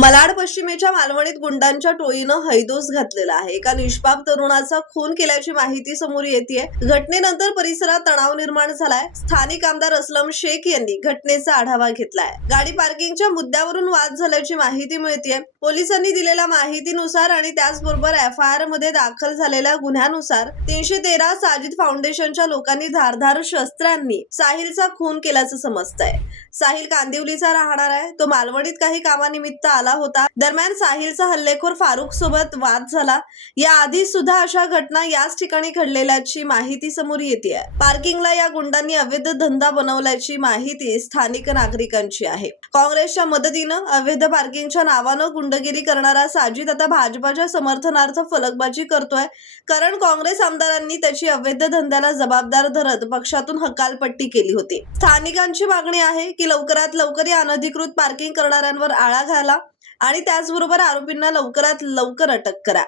मलाड पश्चिमेच्या मालवणीत गुंडांच्या टोळीनं हैदोस घातलेला आहे. एका निष्पाप तरुणाचा खून केल्याची माहिती समोर येते घटनेनंतर परिसरात तणाव निर्माण झालाय. स्थानिक आमदार असलम शेख यांनी घटनेचा आढावा घेतलाय. गाडी पार्किंगच्या मुद्द्यावरून वाद झाल्याची माहिती मिळते पोलिसांनी दिलेल्या माहितीनुसार आणि त्याचबरोबर एफ आय आरमध्ये दाखल झालेल्या गुन्ह्यानुसार तीनशे तेरा साजिद फाउंडेशनच्या लोकांनी धारधार शस्त्रांनी साहिलचा खून केल्याचं समजतंय. साहिल कांदिवलीचा राहणार आहे. तो मालवणीत काही कामानिमित्त आला होता. दरम्यान साहिलचा हल्लेखोर फारुख सोबत वाद झाला. या आधी सुद्धा अशा घटना याच ठिकाणी घडलेल्याची माहिती समोर येते पार्किंगला या गुंडांनी अवैध धंदा बनवल्याची माहिती स्थानिक नागरिकांची आहे. काँग्रेसच्या मदतीनं अवैध पार्किंगच्या नावानं गुंडगिरी करणारा साजिद आता भाजपाच्या समर्थनार्थ फलकबाजी करतोय. कारण काँग्रेस आमदारांनी त्याची अवैध धंद्याला जबाबदार धरत पक्षातून हकालपट्टी केली होती. स्थानिकांची मागणी आहे की लवकरात लवकर या अनधिकृत पार्किंग करणाऱ्यांवर आळा घाला. आणि त्याचबरोबर आरोपींना लवकरात लवकर अटक करा.